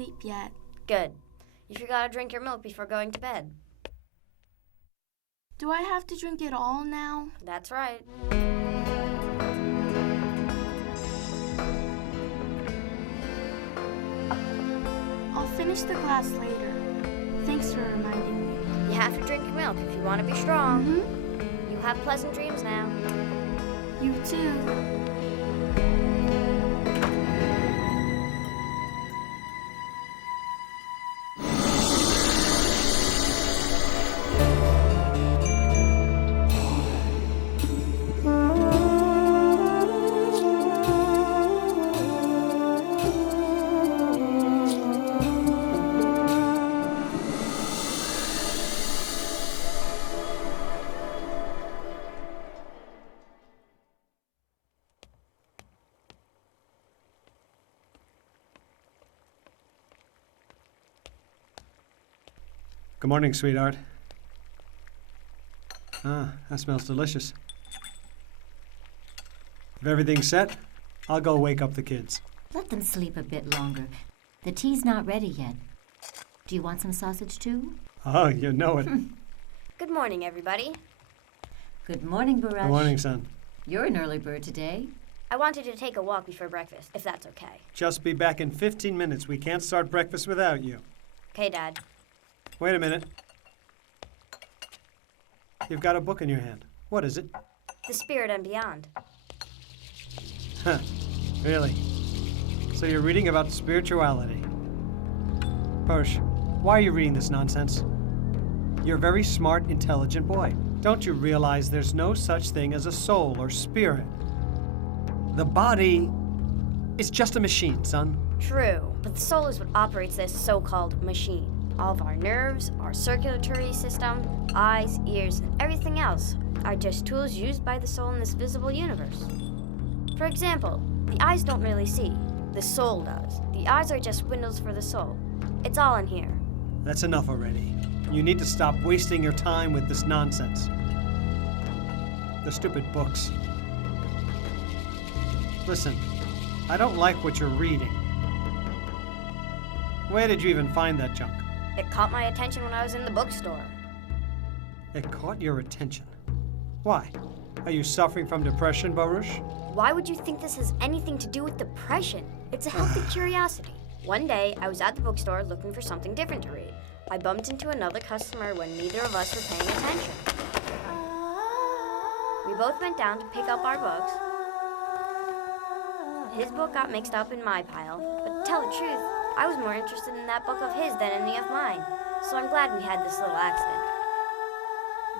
sleep yet. Good. You forgot to drink your milk before going to bed. Do I have to drink it all now? That's right. I'll finish the glass later. Thanks for reminding me. You have to drink your milk if you want to be strong. Mm-hmm. You have pleasant dreams now. You too. Good morning, sweetheart. Ah, that smells delicious. If everything's set, I'll go wake up the kids. Let them sleep a bit longer. The tea's not ready yet. Do you want some sausage too? Oh, you know it. Good morning, everybody. Good morning, Barash. Good morning, son. You're an early bird today. I wanted to take a walk before breakfast, if that's okay. Just be back in 15 minutes. We can't start breakfast without you. Okay, Dad. Wait a minute. You've got a book in your hand. What is it? The Spirit and Beyond. Huh. Really? So you're reading about spirituality. Persh, why are you reading this nonsense? You're a very smart, intelligent boy. Don't you realize there's no such thing as a soul or spirit? The body is just a machine, son. True, but the soul is what operates this so-called machine. All of our nerves, our circulatory system, eyes, ears, and everything else are just tools used by the soul in this visible universe. For example, the eyes don't really see. The soul does. The eyes are just windows for the soul. It's all in here. That's enough already. You need to stop wasting your time with this nonsense. The stupid books. Listen, I don't like what you're reading. Where did you even find that junk? It caught my attention when I was in the bookstore. It caught your attention. Why? Are you suffering from depression, Baruch? Why would you think this has anything to do with depression? It's a healthy curiosity. One day, I was at the bookstore looking for something different to read. I bumped into another customer when neither of us were paying attention. We both went down to pick up our books. His book got mixed up in my pile, but to tell the truth, I was more interested in that book of his than any of mine, so I'm glad we had this little accident.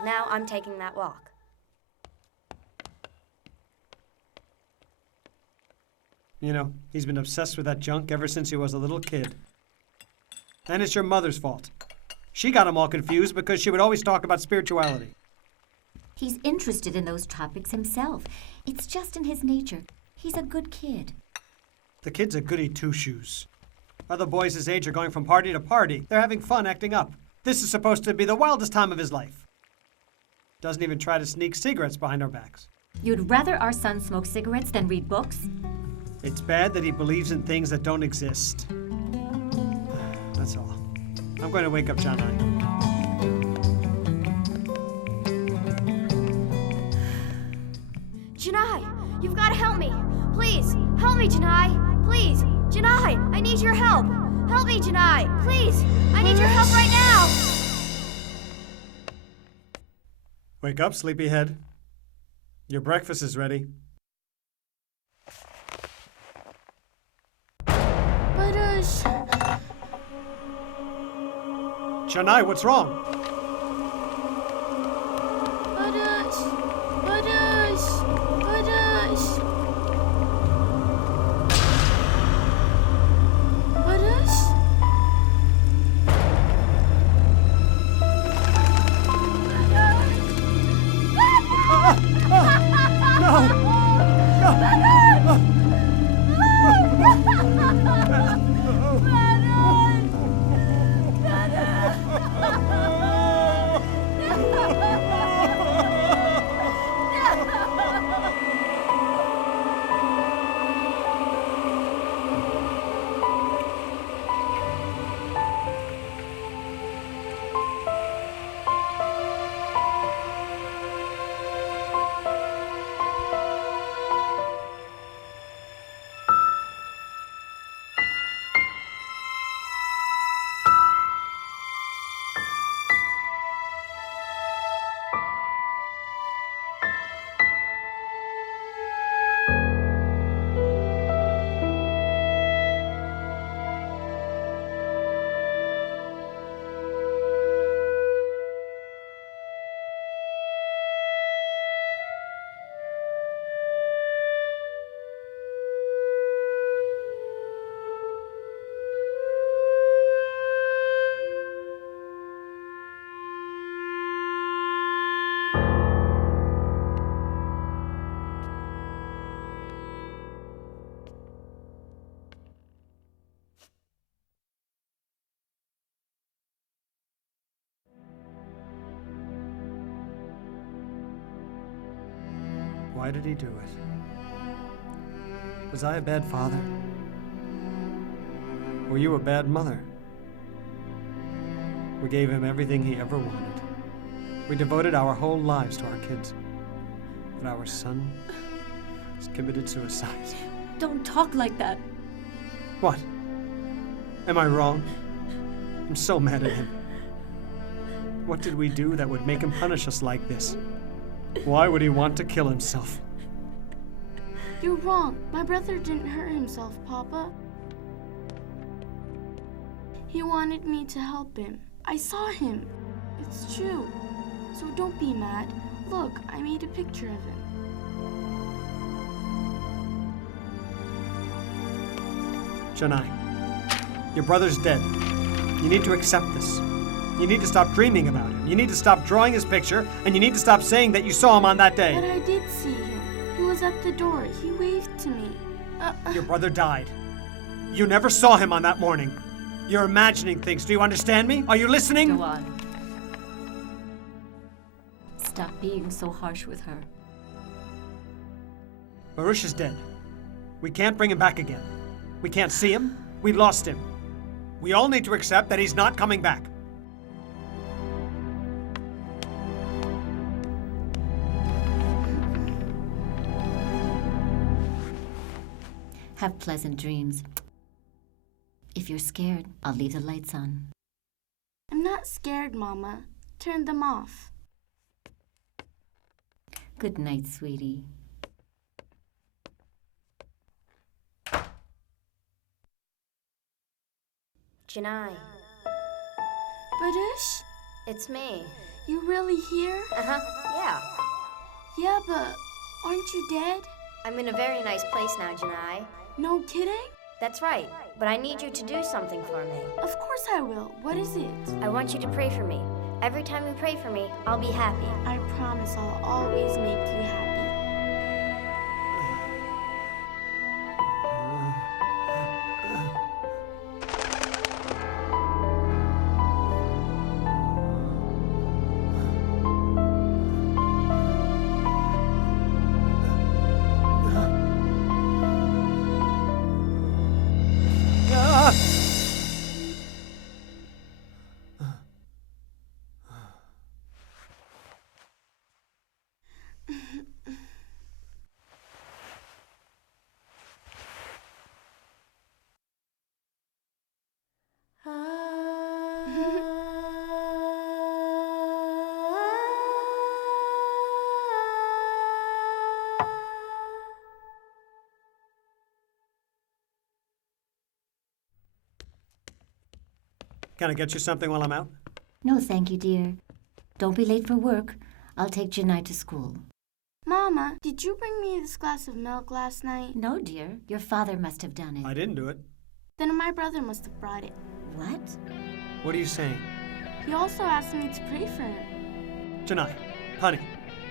Now I'm taking that walk. You know, he's been obsessed with that junk ever since he was a little kid. And it's your mother's fault. She got him all confused because she would always talk about spirituality. He's interested in those topics himself. It's just in his nature. He's a good kid. The kid's a goody two-shoes. Other boys his age are going from party to party. They're having fun acting up. This is supposed to be the wildest time of his life. Doesn't even try to sneak cigarettes behind our backs. You'd rather our son smoke cigarettes than read books? It's bad that he believes in things that don't exist. That's all. I'm going to wake up Janai. Janai, you've got to help me. Please, help me, Janai. Please, Janai, I need your help. Help me, Janai. Please, I need your help right now. Wake up, sleepyhead. Your breakfast is ready. Baruch! Janai, what's wrong? Baruch! Baruch! Baruch! Baruch? Why did he do it? Was I a bad father? Were you a bad mother? We gave him everything he ever wanted. We devoted our whole lives to our kids. But our son has committed suicide. Don't talk like that. What? Am I wrong? I'm so mad at him. What did we do that would make him punish us like this? Why would he want to kill himself? You're wrong. My brother didn't hurt himself, Papa. He wanted me to help him. I saw him. It's true. So don't be mad. Look, I made a picture of him. Janai, your brother's dead. You need to accept this. You need to stop dreaming about him. You need to stop drawing his picture, and you need to stop saying that you saw him on that day. But I did see him. He was at the door. He waved to me. Your brother died. You never saw him on that morning. You're imagining things. Do you understand me? Are you listening? Go on. Stop being so harsh with her. Baruch is dead. We can't bring him back again. We can't see him. We lost him. We all need to accept that he's not coming back. Have pleasant dreams. If you're scared, I'll leave the lights on. I'm not scared, Mama. Turn them off. Good night, sweetie. Janai, Baruch, it's me. you really here? Uh-huh, yeah. Yeah, but aren't you dead? I'm in a very nice place now, Janai. No kidding? That's right, but I need you to do something for me. Of course I will. What is it? I want you to pray for me. Every time you pray for me, I'll be happy. I promise I'll always make you happy. Can I get you something while I'm out? No, thank you, dear. Don't be late for work. I'll take Janai to school. Mama, did you bring me this glass of milk last night? No, dear. Your father must have done it. I didn't do it. Then my brother must have brought it. What? What are you saying? He also asked me to pray for him. Janai, honey,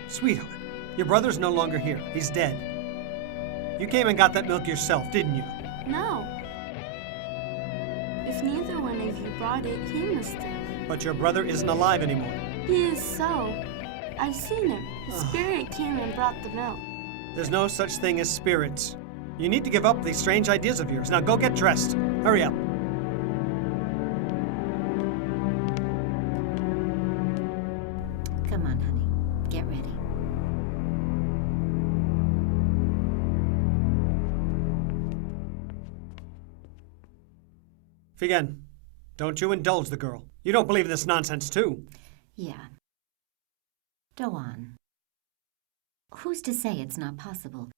sweetheart, your brother's no longer here. He's dead. You came and got that milk yourself, didn't you? No. If neither one of you brought it, he must have. But your brother isn't alive anymore. He is so. I've seen him. His spirit came and brought the milk. There's no such thing as spirits. You need to give up these strange ideas of yours. Now go get dressed. Hurry up. Come on, honey. Get ready. Figen, don't you indulge the girl. You don't believe in this nonsense, too. Yeah. Go on. Who's to say it's not possible?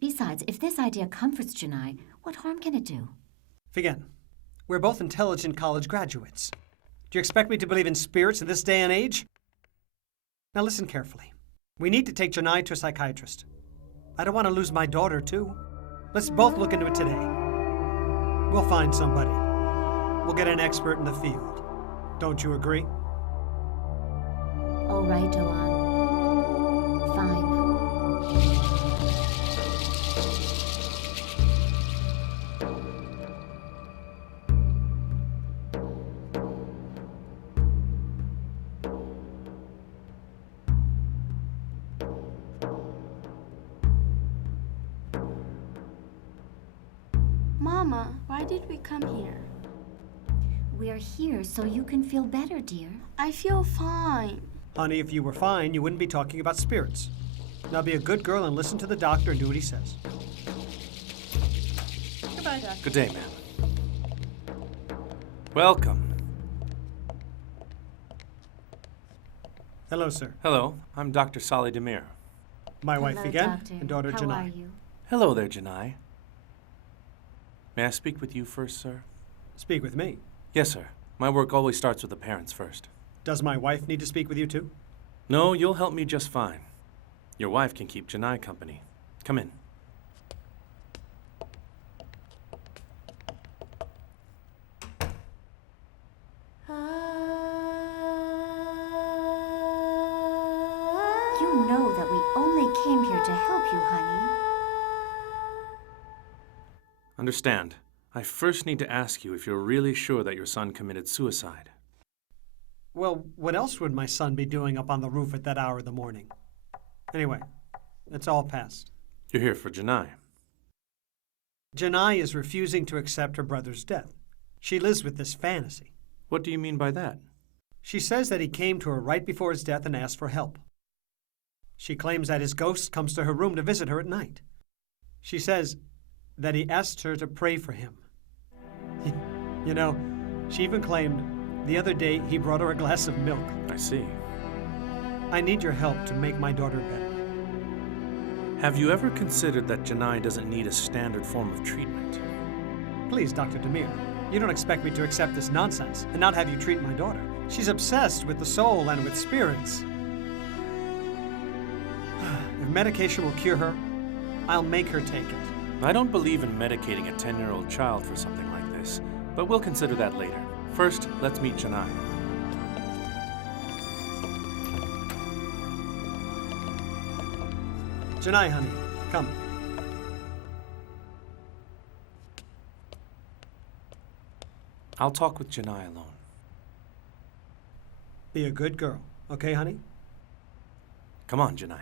Besides, if this idea comforts Janai, what harm can it do? Figen, we're both intelligent college graduates. Do you expect me to believe in spirits in this day and age? Now listen carefully. We need to take Janai to a psychiatrist. I don't want to lose my daughter, too. Let's both look into it today. We'll find somebody. We'll get an expert in the field. Don't you agree? All right, Joanne. Fine. Mama, why did we come here? We're here so you can feel better, dear. I feel fine. Honey, if you were fine, you wouldn't be talking about spirits. Now be a good girl and listen to the doctor and do what he says. Goodbye, Doctor. Good day, ma'am. Welcome. Hello, sir. Hello, I'm Dr. Salih and Hizir. My wife Hello, again, Doctor. and daughter How Janai. are you? Hello there, Janai. May I speak with you first, sir? Speak with me. Yes, sir. My work always starts with the parents first. Does my wife need to speak with you too? No, you'll help me just fine. Your wife can keep Janai company. Come in. You know that we only came here to help you, honey. Understand, I first need to ask you if you're really sure that your son committed suicide. Well, what else would my son be doing up on the roof at that hour of the morning? Anyway, it's all past. You're here for Janai. Janai is refusing to accept her brother's death. She lives with this fantasy. What do you mean by that? She says that he came to her right before his death and asked for help. She claims that his ghost comes to her room to visit her at night. She says that he asked her to pray for him. You know, she even claimed the other day he brought her a glass of milk. I see. I need your help to make my daughter better. Have you ever considered that Janai doesn't need a standard form of treatment? Please, Dr. Demir, you don't expect me to accept this nonsense and not have you treat my daughter. She's obsessed with the soul and with spirits. If medication will cure her, I'll make her take it. I don't believe in medicating a 10-year-old child for something like this, but we'll consider that later. First, let's meet Janai. Janai, honey, come. I'll talk with Janai alone. Be a good girl, okay, honey? Come on, Janai.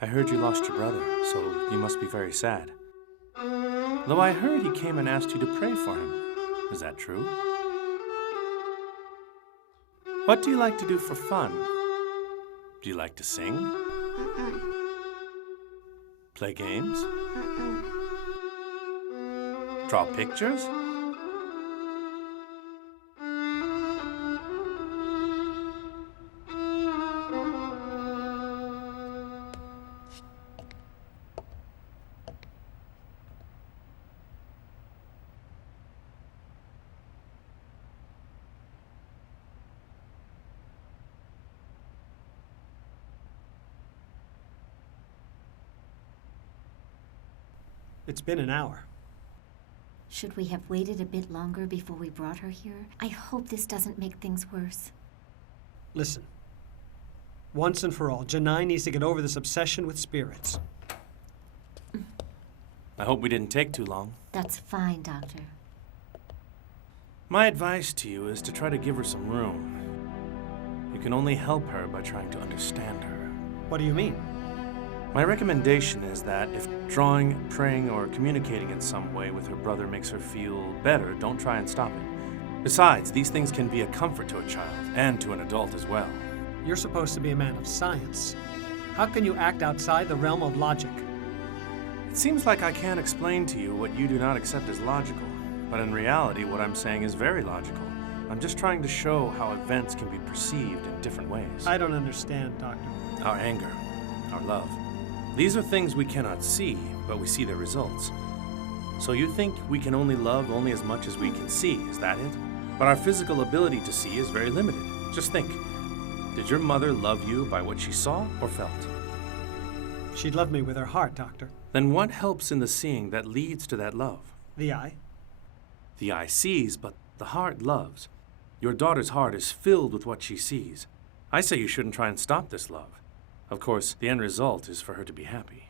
I heard you lost your brother, so you must be very sad. Though I heard he came and asked you to pray for him. Is that true? What do you like to do for fun? Do you like to sing? Play games? Draw pictures? It's been an hour. Should we have waited a bit longer before we brought her here? I hope this doesn't make things worse. Listen. Once and for all, Janai needs to get over this obsession with spirits. I hope we didn't take too long. That's fine, Doctor. My advice to you is to try to give her some room. You can only help her by trying to understand her. What do you mean? My recommendation is that if drawing, praying, or communicating in some way with her brother makes her feel better, don't try and stop it. Besides, these things can be a comfort to a child, and to an adult as well. You're supposed to be a man of science. How can you act outside the realm of logic? It seems like I can't explain to you what you do not accept as logical, but in reality, what I'm saying is very logical. I'm just trying to show how events can be perceived in different ways. I don't understand, Doctor. Our anger, our love. These are things we cannot see, but we see their results. So you think we can only love only as much as we can see, is that it? But our physical ability to see is very limited. Just think, did your mother love you by what she saw or felt? She loved me with her heart, Doctor. Then what helps in the seeing that leads to that love? The eye? The eye sees, but the heart loves. Your daughter's heart is filled with what she sees. I say you shouldn't try and stop this love. Of course, the end result is for her to be happy.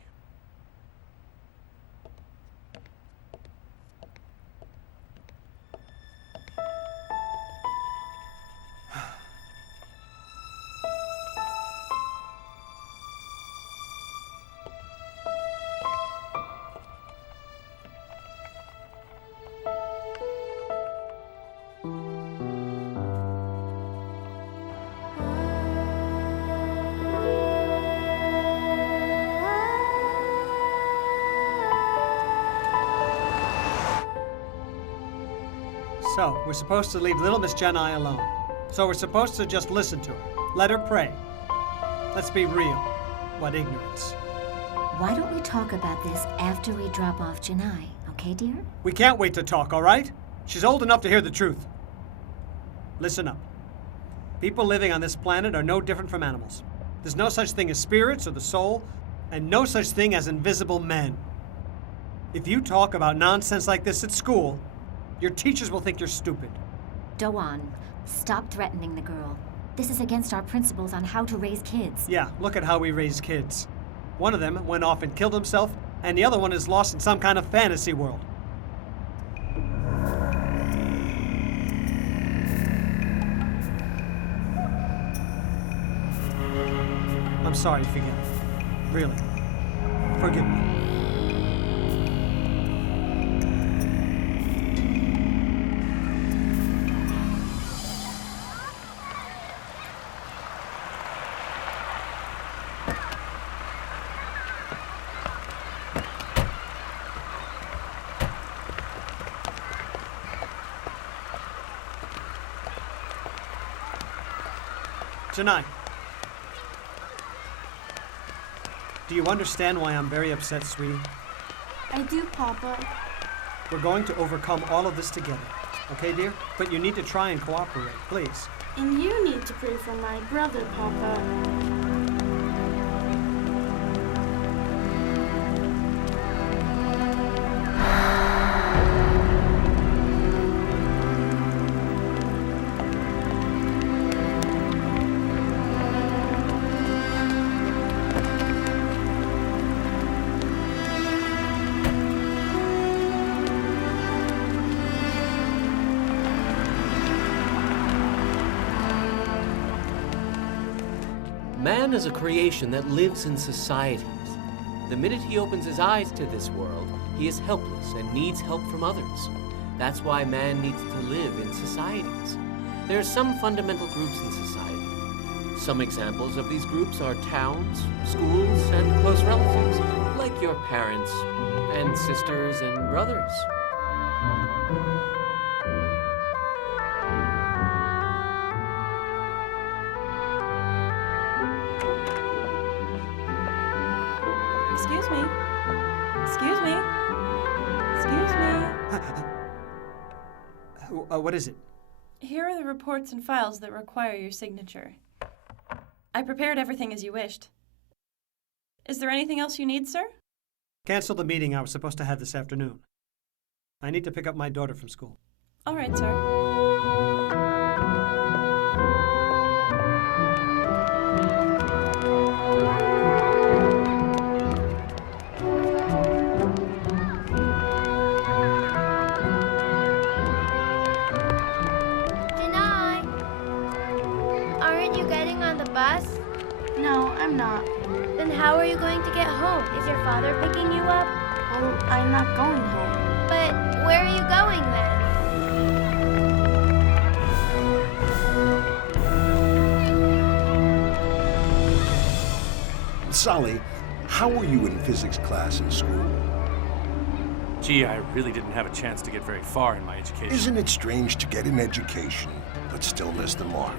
So, we're supposed to leave little Miss Janai alone. So we're supposed to just listen to her. Let her pray. Let's be real. What ignorance. Why don't we talk about this after we drop off Janai, okay, dear? We can't wait to talk, all right? She's old enough to hear the truth. Listen up. People living on this planet are no different from animals. There's no such thing as spirits or the soul, and no such thing as invisible men. If you talk about nonsense like this at school, your teachers will think you're stupid. Doan, stop threatening the girl. This is against our principles on how to raise kids. Yeah, look at how we raise kids. One of them went off and killed himself, and the other one is lost in some kind of fantasy world. I'm sorry, forgive me. Really. Forgive me. Janai, do you understand why I'm very upset, sweetie? I do, Papa. We're going to overcome all of this together. Okay, dear? But you need to try and cooperate, please. And you need to pray for my brother, Papa. Man is a creation that lives in societies. The minute he opens his eyes to this world, he is helpless and needs help from others. That's why man needs to live in societies. There are some fundamental groups in society. Some examples of these groups are towns, schools, and close relatives, like your parents and sisters and brothers. Excuse me. Excuse me. Excuse me. What is it? Here are the reports and files that require your signature. I prepared everything as you wished. Is there anything else you need, sir? Cancel the meeting I was supposed to have this afternoon. I need to pick up my daughter from school. All right, sir. Janai, aren't you getting on the bus? No, I'm not. Then how are you going to get home? Is your father picking you up? Well, I'm not going home. But where are you going then? Salih, how were you in physics class in school? Gee, I really didn't have a chance to get very far in my education. Isn't it strange to get an education, but still miss the mark?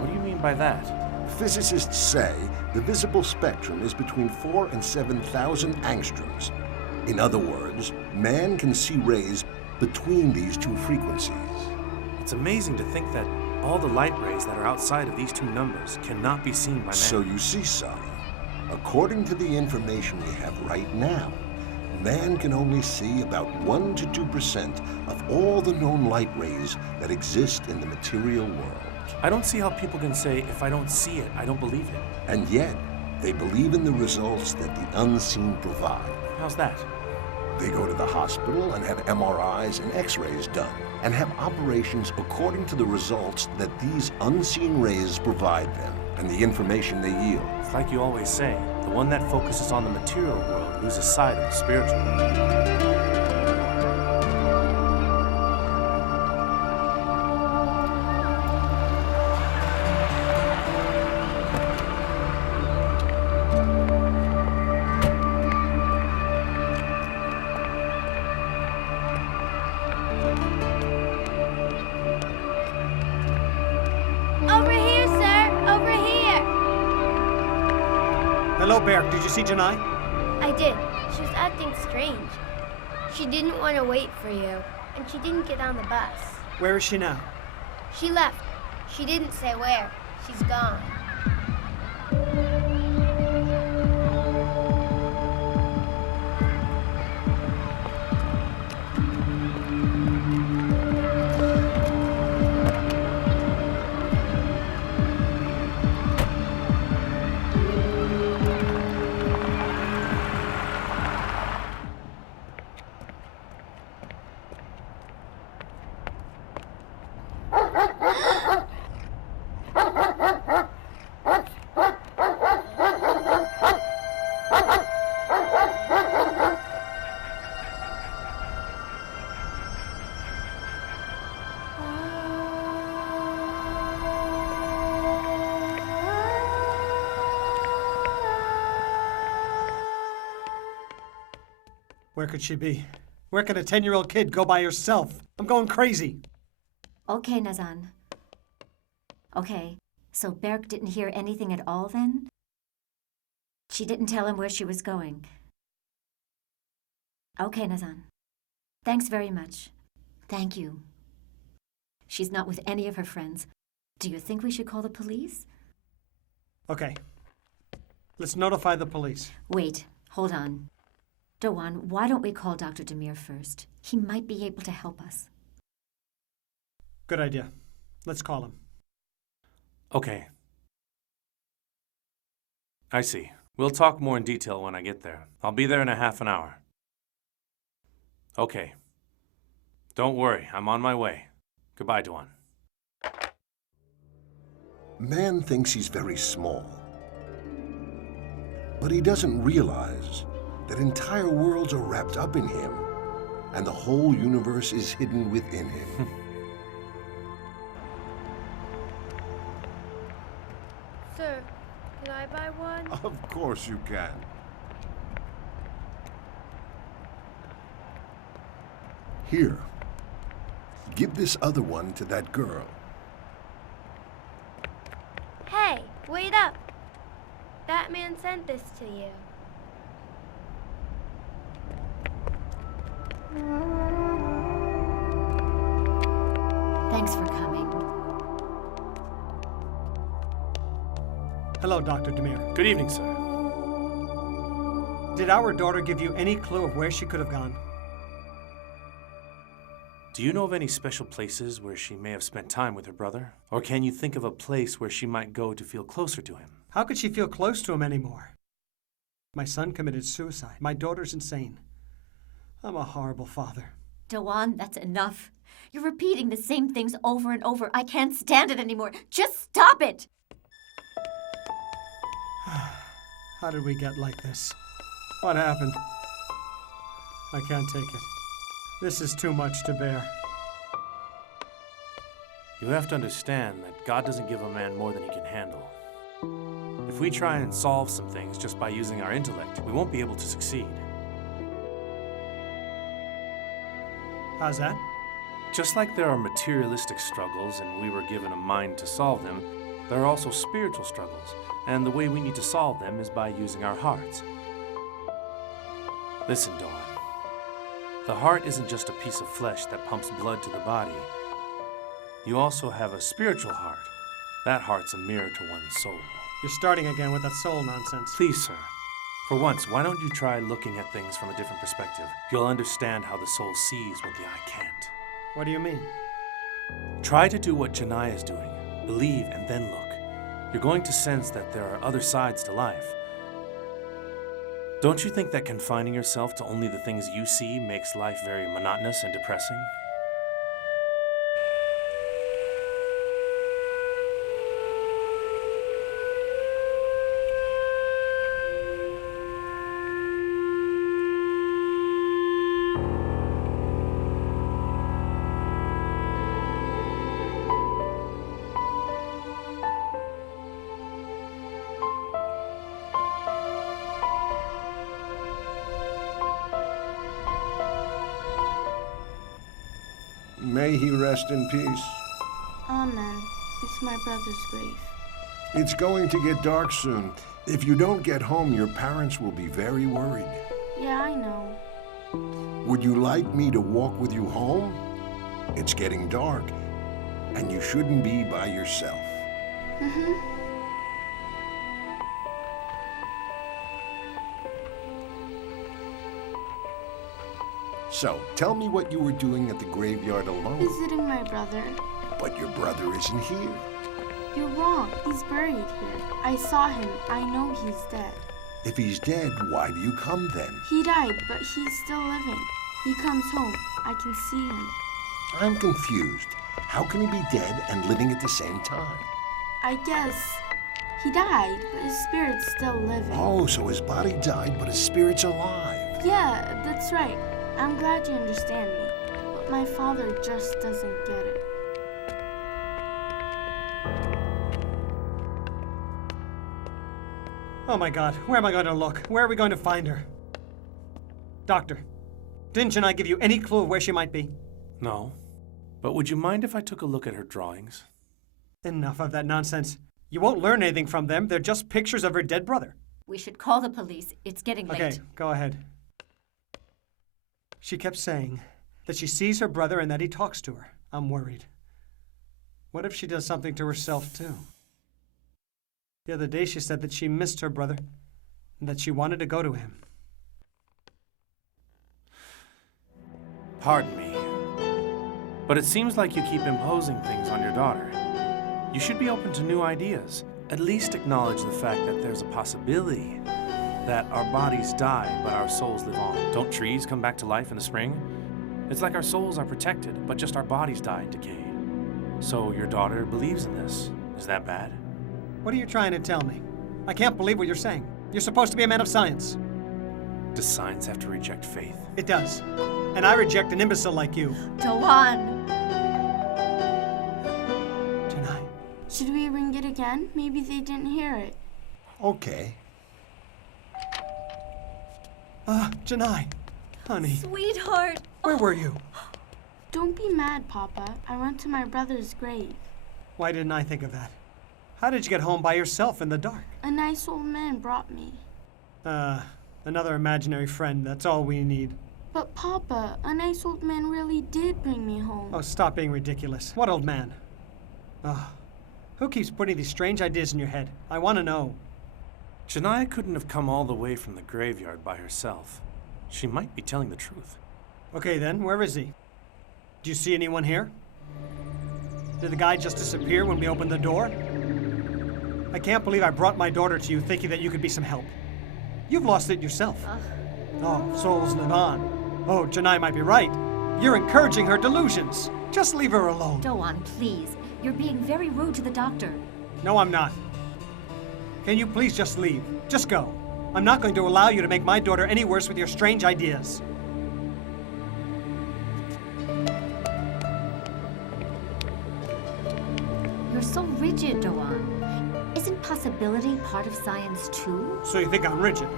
What do you mean by that? Physicists say the visible spectrum is between 4 and 7,000 angstroms. In other words, man can see rays between these two frequencies. It's amazing to think that all the light rays that are outside of these two numbers cannot be seen by man. So you see, Salih, according to the information we have right now, man can only see about 1 to 2% of all the known light rays that exist in the material world. I don't see how people can say, if I don't see it, I don't believe it. And yet, they believe in the results that the unseen provide. How's that? They go to the hospital and have MRIs and X-rays done, and have operations according to the results that these unseen rays provide them, and the information they yield. It's like you always say, the one that focuses on the material world loses sight of the spiritual world. Hello, Berk. Did you see Janai? I did. She was acting strange. She didn't want to wait for you, and she didn't get on the bus. Where is she now? She left. She didn't say where. She's gone. Where could she be? Where can a 10-year-old kid go by herself? I'm going crazy. Okay, Nazan. Okay, so Berk didn't hear anything at all then? She didn't tell him where she was going. Okay, Nazan. Thanks very much. Thank you. She's not with any of her friends. Do you think we should call the police? Okay. Let's notify the police. Wait, hold on. Doan, why don't we call Dr. Demir first? He might be able to help us. Good idea. Let's call him. Okay. I see. We'll talk more in detail when I get there. I'll be there in a half an hour. Okay. Don't worry, I'm on my way. Goodbye, Doan. Man thinks he's very small. But he doesn't realize that entire worlds are wrapped up in him, and the whole universe is hidden within him. Sir, can I buy one? Of course you can. Here, give this other one to that girl. Hey, wait up! That man sent this to you. Thanks for coming. Hello, Dr. Demir. Good evening, sir. Did our daughter give you any clue of where she could have gone? Do you know of any special places where she may have spent time with her brother? Or can you think of a place where she might go to feel closer to him? How could she feel close to him anymore? My son committed suicide. My daughter's insane. I'm a horrible father. Doan, that's enough. You're repeating the same things over and over. I can't stand it anymore. Just stop it! How did we get like this? What happened? I can't take it. This is too much to bear. You have to understand that God doesn't give a man more than he can handle. If we try and solve some things just by using our intellect, we won't be able to succeed. How's that? Just like there are materialistic struggles and we were given a mind to solve them, there are also spiritual struggles, and the way we need to solve them is by using our hearts. Listen, Dawn. The heart isn't just a piece of flesh that pumps blood to the body. You also have a spiritual heart. That heart's a mirror to one's soul. You're starting again with that soul nonsense. Please, sir. For once, why don't you try looking at things from a different perspective? You'll understand how the soul sees what the eye can't. What do you mean? Try to do what Janai is doing. Believe and then look. You're going to sense that there are other sides to life. Don't you think that confining yourself to only the things you see makes life very monotonous and depressing? May he rest in peace. Amen. It's my brother's grave. It's going to get dark soon. If you don't get home, your parents will be very worried. Yeah, I know. Would you like me to walk with you home? It's getting dark, and you shouldn't be by yourself. Mm-hmm. So, tell me what you were doing at the graveyard alone. Visiting my brother. But your brother isn't here. You're wrong. He's buried here. I saw him. I know he's dead. If he's dead, why do you come then? He died, but he's still living. He comes home. I can see him. I'm confused. How can he be dead and living at the same time? I guess he died, but his spirit's still living. Oh, so his body died, but his spirit's alive. Yeah, that's right. I'm glad you understand me, but my father just doesn't get it. Oh my God, where am I going to look? Where are we going to find her? Doctor, didn't Janai give you any clue of where she might be? No. But would you mind if I took a look at her drawings? Enough of that nonsense. You won't learn anything from them. They're just pictures of her dead brother. We should call the police. It's getting late. Okay, go ahead. She kept saying that she sees her brother and that he talks to her. I'm worried. What if she does something to herself, too? The other day she said that she missed her brother and that she wanted to go to him. Pardon me, but it seems like you keep imposing things on your daughter. You should be open to new ideas. At least acknowledge the fact that there's a possibility that our bodies die, but our souls live on. Don't trees come back to life in the spring? It's like our souls are protected, but just our bodies die and decay. So your daughter believes in this. Is that bad? What are you trying to tell me? I can't believe what you're saying. You're supposed to be a man of science. Does science have to reject faith? It does. And I reject an imbecile like you. Doan! Janai. Should we ring it again? Maybe they didn't hear it. Okay. Janai. Honey. Sweetheart! Where were you? Don't be mad, Papa. I went to my brother's grave. Why didn't I think of that? How did you get home by yourself in the dark? A nice old man brought me. Another imaginary friend. That's all we need. But Papa, a nice old man really did bring me home. Oh, stop being ridiculous. What old man? Who keeps putting these strange ideas in your head? I want to know. Janai couldn't have come all the way from the graveyard by herself. She might be telling the truth. Okay then, where is he? Do you see anyone here? Did the guy just disappear when we opened the door? I can't believe I brought my daughter to you thinking that you could be some help. You've lost it yourself. Oh, souls live on. Oh, Janai might be right. You're encouraging her delusions. Just leave her alone. Doan, please. You're being very rude to the doctor. No, I'm not. Can you please just leave? Just go. I'm not going to allow you to make my daughter any worse with your strange ideas. You're so rigid, Doan. Isn't possibility part of science, too? So you think I'm rigid?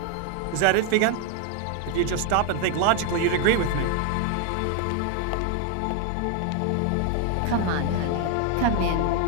Is that it, Figan? If you just stop and think logically, you'd agree with me. Come on, honey. Come in.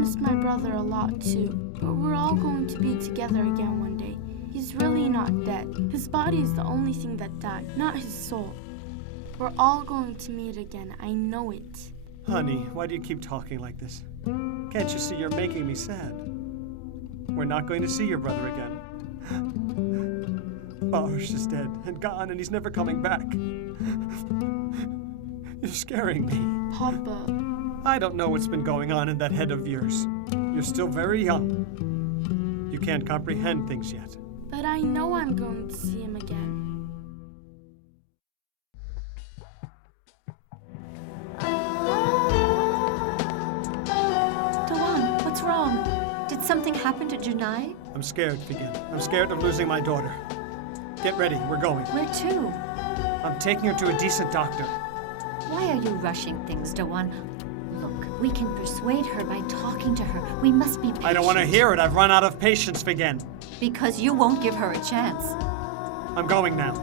miss my brother a lot too, but we're all going to be together again one day. He's really not dead. His body is the only thing that died, not his soul. We're all going to meet again, I know it. Honey, why do you keep talking like this? Can't you see you're making me sad? We're not going to see your brother again. Baruch is dead and gone, and he's never coming back. You're scaring me. Papa. I don't know what's been going on in that head of yours. You're still very young. You can't comprehend things yet. But I know I'm going to see him again. Dawan, what's wrong? Did something happen to Janai? I'm scared, Figen. I'm scared of losing my daughter. Get ready, we're going. Where to? I'm taking her to a decent doctor. Why are you rushing things, Dawan? Look, we can persuade her by talking to her. We must be patient. I don't want to hear it. I've run out of patience, Figen. Because you won't give her a chance. I'm going now.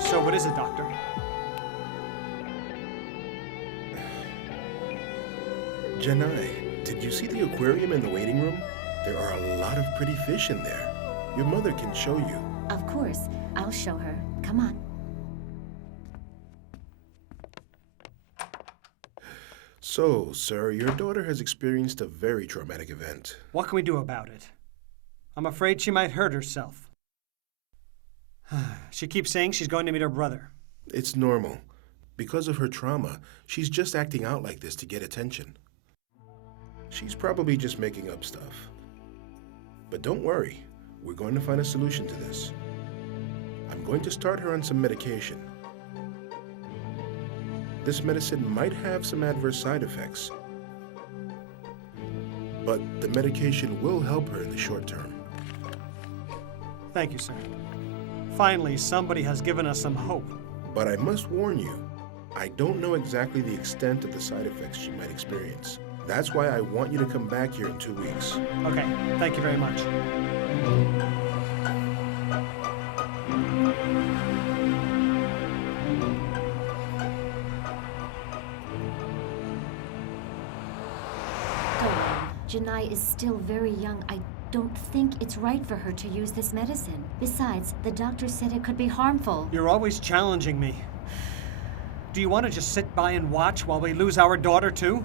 So what is it, doctor? Janai, did you see the aquarium in the waiting room? There are a lot of pretty fish in there. Your mother can show you. Of course. I'll show her. Come on. So, sir, your daughter has experienced a very traumatic event. What can we do about it? I'm afraid she might hurt herself. She keeps saying she's going to meet her brother. It's normal. Because of her trauma, she's just acting out like this to get attention. She's probably just making up stuff. But don't worry. We're going to find a solution to this. I'm going to start her on some medication. This medicine might have some adverse side effects, but the medication will help her in the short term. Thank you, sir. Finally, somebody has given us some hope. But I must warn you, I don't know exactly the extent of the side effects she might experience. That's why I want you to come back here in 2 weeks. Okay, thank you very much. Janai is still very young. I don't think it's right for her to use this medicine. Besides, the doctor said it could be harmful. You're always challenging me. Do you want to just sit by and watch while we lose our daughter, too?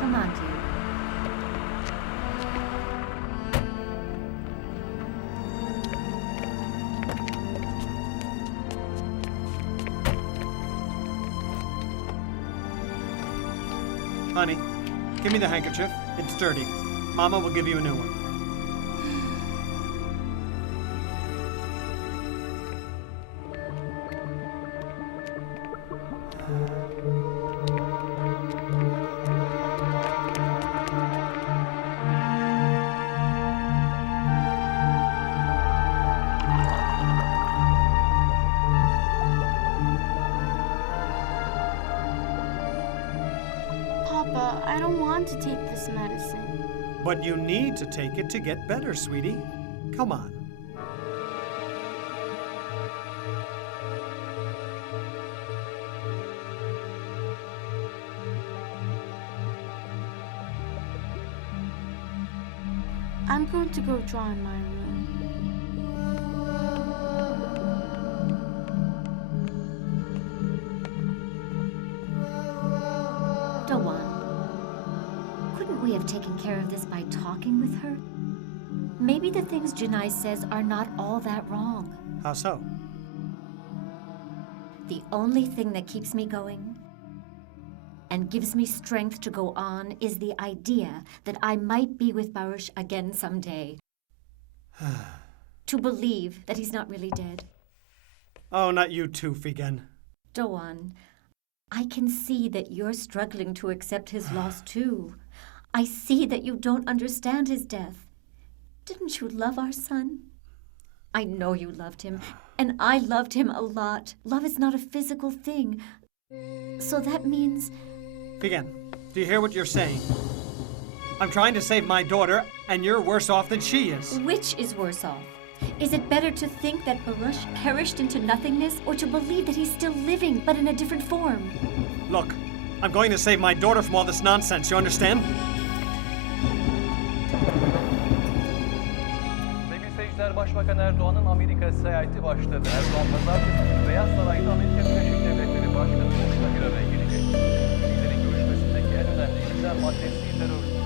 Come on, dear. Honey, give me the handkerchief. It's dirty. Mama will give you a new one. Papa, I don't want to take this medicine. But you need to take it to get better, sweetie. Come on. I'm going to go draw in my room. Couldn't we have taken care of this by talking with her? Maybe the things Janai says are not all that wrong. How so? The only thing that keeps me going and gives me strength to go on is the idea that I might be with Baruch again someday. To believe that he's not really dead. Oh, not you too, Figen. Doan, I can see that you're struggling to accept his loss too. I see that you don't understand his death. Didn't you love our son? I know you loved him, and I loved him a lot. Love is not a physical thing. So that means... Figen, do you hear what you're saying? I'm trying to save my daughter, and you're worse off than she is. Which is worse off? Is it better to think that Baruch perished into nothingness, or to believe that he's still living, but in a different form? Look, I'm going to save my daughter from all this nonsense, you understand? Sevgili seyirciler, Başbakan Erdoğan'ın Amerika seyahati başladı. Erdoğan pazartesi Beyaz Saray'da Amerika Birleşik Devletleri Başkanı Bush'la bir araya gelecek. Liderin görüşmesindeki en önemli gündem maddesi terör.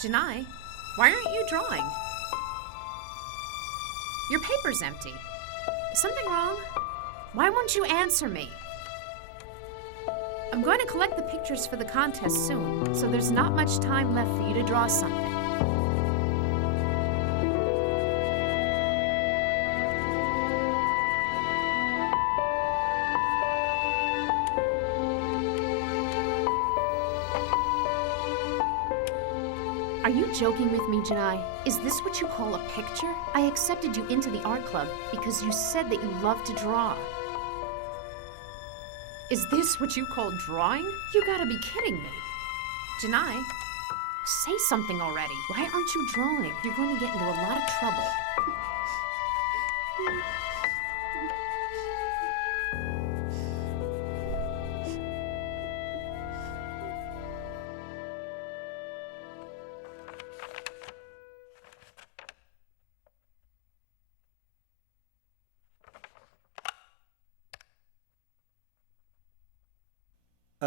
Janai, why aren't you drawing? Your paper's empty. Is something wrong? Why won't you answer me? I'm going to collect the pictures for the contest soon, so there's not much time left for you to draw something. Are you joking with me, Janai? Is this what you call a picture? I accepted you into the art club because you said that you love to draw. Is this what you call drawing? You gotta be kidding me. Janai, say something already. Why aren't you drawing? You're going to get into a lot of trouble.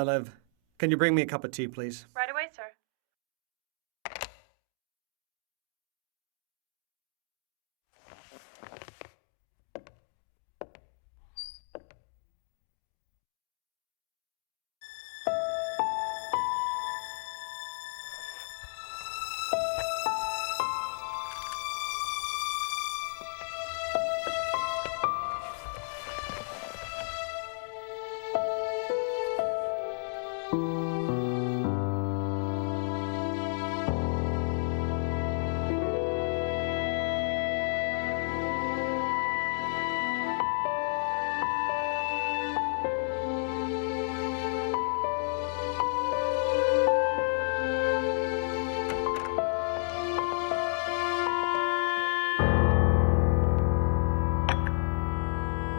Lev, can you bring me a cup of tea, please? Right away, sir.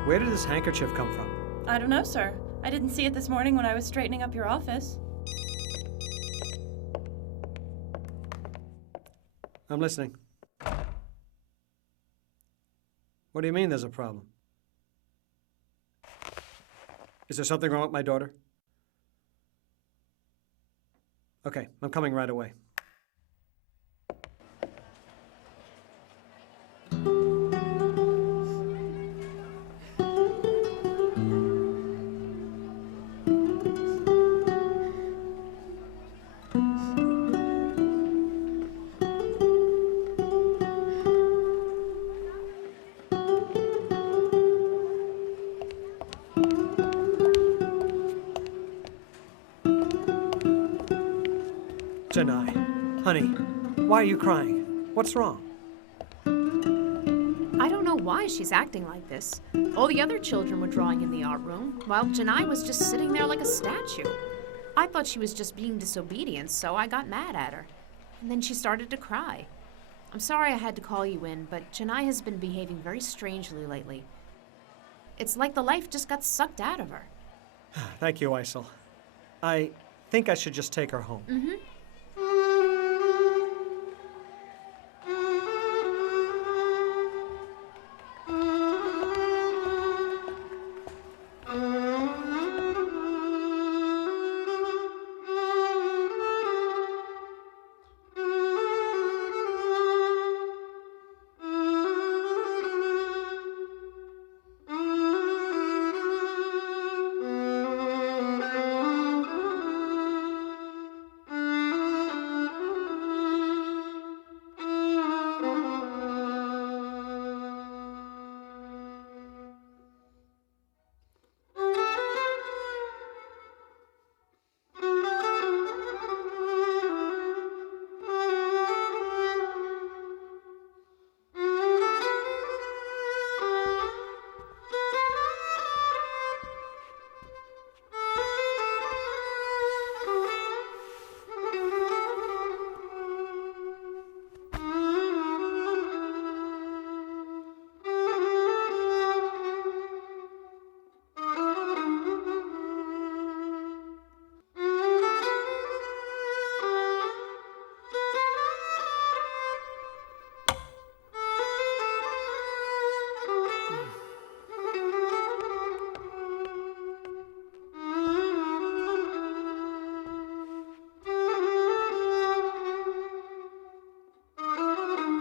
Where did this handkerchief come from? I don't know, sir. I didn't see it this morning when I was straightening up your office. I'm listening. What do you mean there's a problem? Is there something wrong with my daughter? Okay, I'm coming right away. Janai, honey, why are you crying? What's wrong? I don't know why she's acting like this. All the other children were drawing in the art room, while Janai was just sitting there like a statue. I thought she was just being disobedient, so I got mad at her. And then she started to cry. I'm sorry I had to call you in, but Janai has been behaving very strangely lately. It's like the life just got sucked out of her. Thank you, Isel. I think I should just take her home. Mm-hmm.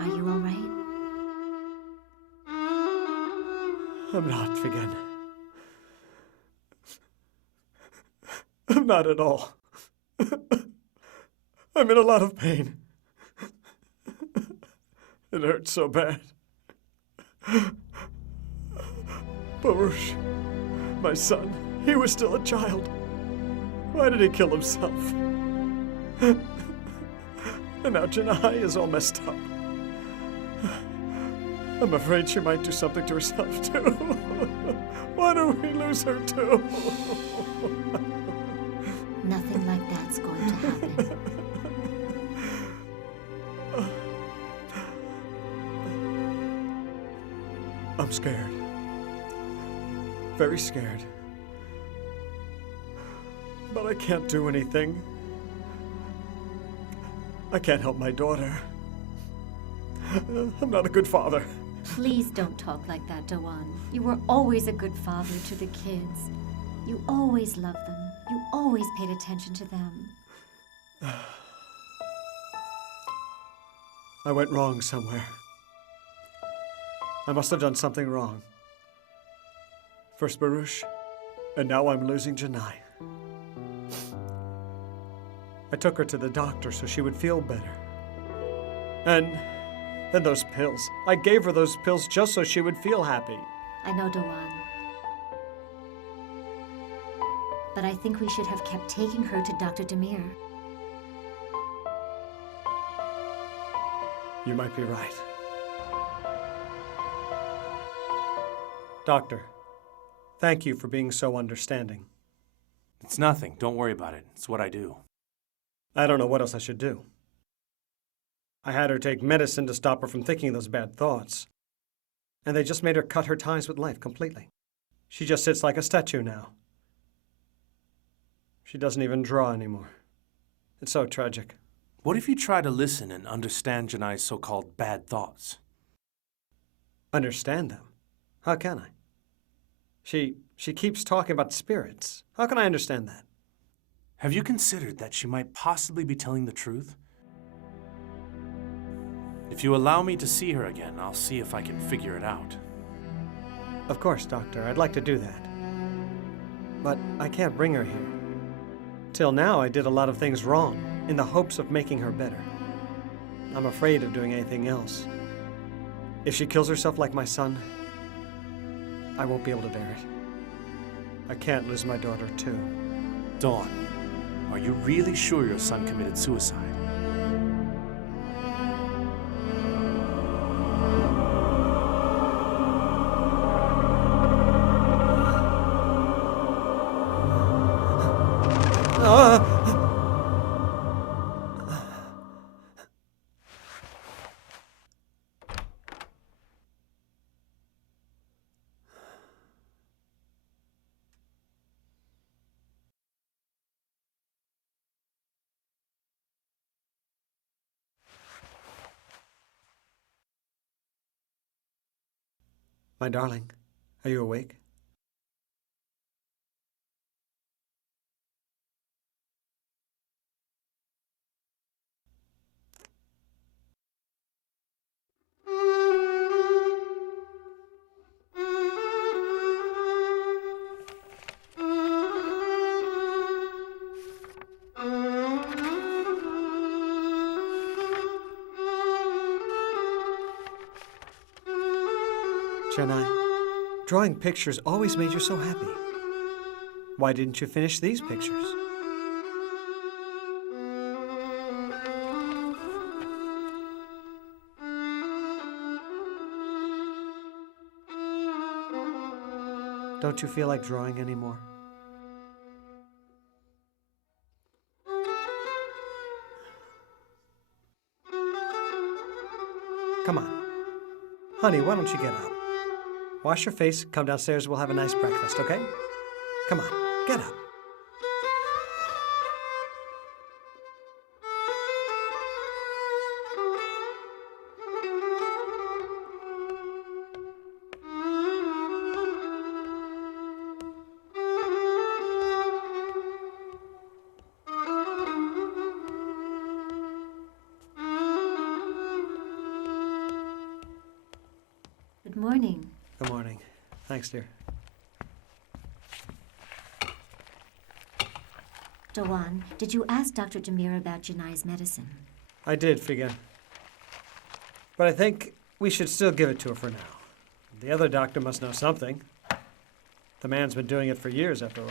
Are you all right? I'm not, Vigen. I'm not at all. I'm in a lot of pain. It hurts so bad. Baruch, my son, he was still a child. Why did he kill himself? And now Janai is all messed up. I'm afraid she might do something to herself, too. Why do we lose her, too? Nothing like that's going to happen. I'm scared. Very scared. But I can't do anything. I can't help my daughter. I'm not a good father. Please don't talk like that, Dewan. You were always a good father to the kids. You always loved them. You always paid attention to them. I went wrong somewhere. I must have done something wrong. First Baruch, and now I'm losing Janai. I took her to the doctor so she would feel better. And then those pills. I gave her those pills just so she would feel happy. I know, Dewan. But I think we should have kept taking her to Dr. Demir. You might be right. Doctor, thank you for being so understanding. It's nothing. Don't worry about it. It's what I do. I don't know what else I should do. I had her take medicine to stop her from thinking those bad thoughts. And they just made her cut her ties with life completely. She just sits like a statue now. She doesn't even draw anymore. It's so tragic. What if you try to listen and understand Janai's so-called bad thoughts? Understand them? How can I? She keeps talking about spirits. How can I understand that? Have you considered that she might possibly be telling the truth? If you allow me to see her again, I'll see if I can figure it out. Of course, Doctor. I'd like to do that. But I can't bring her here. Till now, I did a lot of things wrong, in the hopes of making her better. I'm afraid of doing anything else. If she kills herself like my son, I won't be able to bear it. I can't lose my daughter, too. Dawn, are you really sure your son committed suicide? My darling, are you awake? Janai, drawing pictures always made you so happy. Why didn't you finish these pictures? Don't you feel like drawing anymore? Come on. Honey, why don't you get up? Wash your face, come downstairs, we'll have a nice breakfast, okay? Come on, get up. Good morning. Good morning. Thanks, dear. Dawan, did you ask Dr. Demir about Janai's medicine? I did, Figen. But I think we should still give it to her for now. The other doctor must know something. The man's been doing it for years, after all.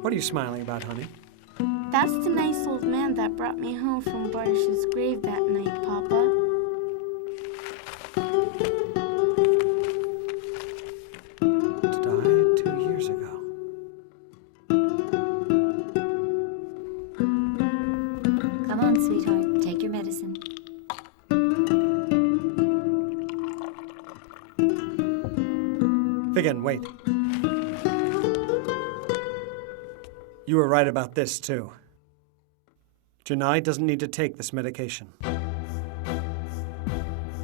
What are you smiling about, honey? That's the nice old man that brought me home from Barish's grave that night, Papa. Died 2 years ago. Come on, sweetheart. Take your medicine. Figen, wait. You were right about this, too. Janai doesn't need to take this medication.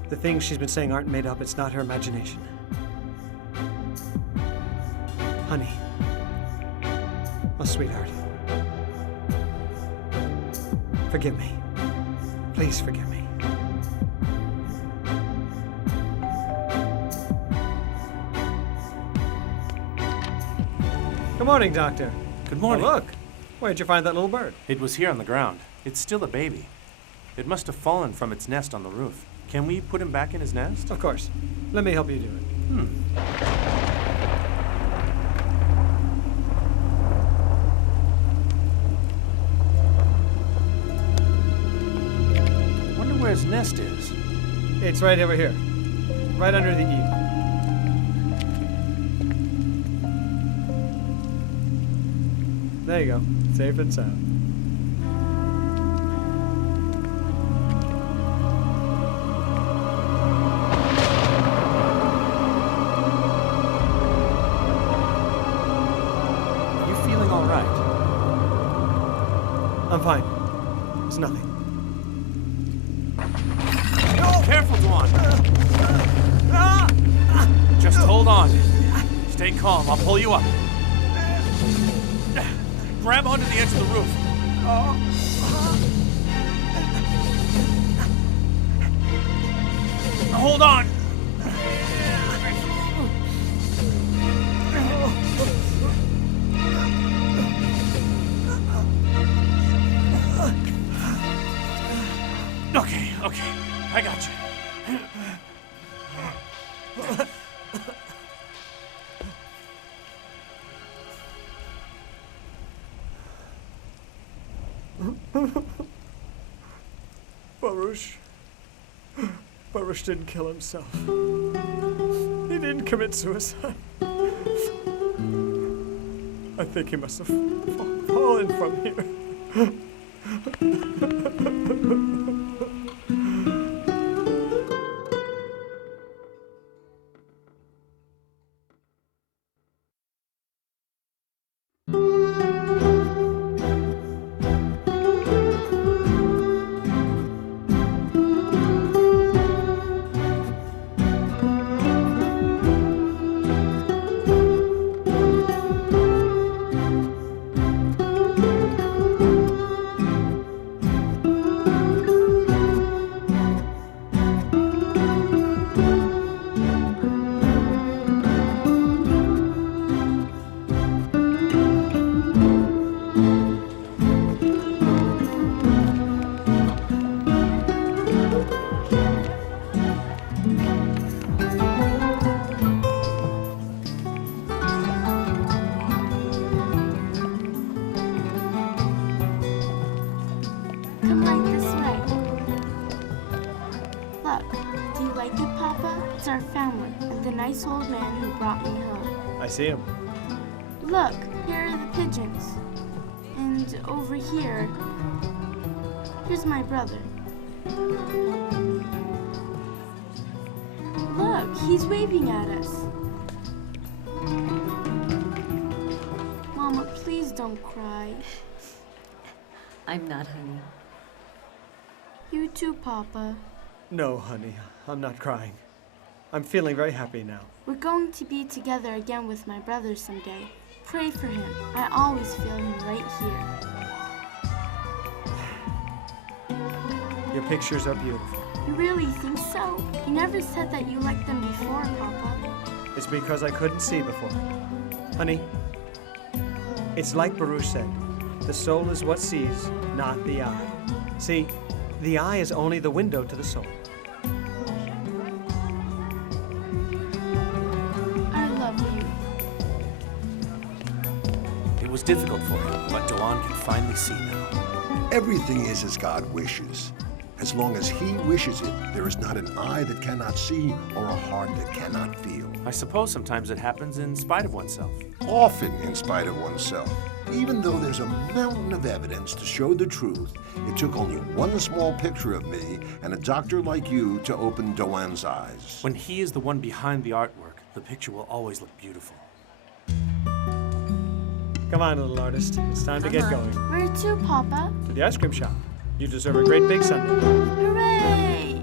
The things she's been saying aren't made up. It's not her imagination. Honey. Oh, sweetheart. Forgive me. Please forgive me. Good morning, Doctor. Good morning. Oh, look. Where'd you find that little bird? It was here on the ground. It's still a baby. It must have fallen from its nest on the roof. Can we put him back in his nest? Of course. Let me help you do it. Wonder where his nest is. It's right over here. Right under the eave. There you go. Safe and sound. I'm fine. It's nothing. Careful, Duan. Just hold on. Stay calm. I'll pull you up. Grab onto the edge of the roof. Hold on. Okay. I got you. Baruch didn't kill himself. He didn't commit suicide. I think he must have fallen from here. Come right this way. Look, do you like it, Papa? It's our family and the nice old man who brought me home. I see him. Look, here are the pigeons. And over here, here's my brother. Look, he's waving at us. Mama, please don't cry. I'm not, honey. You too, Papa. No, honey, I'm not crying. I'm feeling very happy now. We're going to be together again with my brother someday. Pray for him. I always feel him right here. Your pictures are beautiful. You really think so? You never said that you liked them before, Papa. It's because I couldn't see before. Honey, it's like Baruch said. The soul is what sees, not the eye. See, the eye is only the window to the soul. I love you. It was difficult for him, but Duan can finally see now. Everything is as God wishes. As long as He wishes it, there is not an eye that cannot see or a heart that cannot feel. I suppose sometimes it happens in spite of oneself. Often in spite of oneself. Even though there's a mountain of evidence to show the truth, it took only one small picture of me and a doctor like you to open Duan's eyes. When he is the one behind the artwork, the picture will always look beautiful. Come on, little artist. It's time to get going. Where to, Papa? To the ice cream shop. You deserve a great big sundae. Hooray!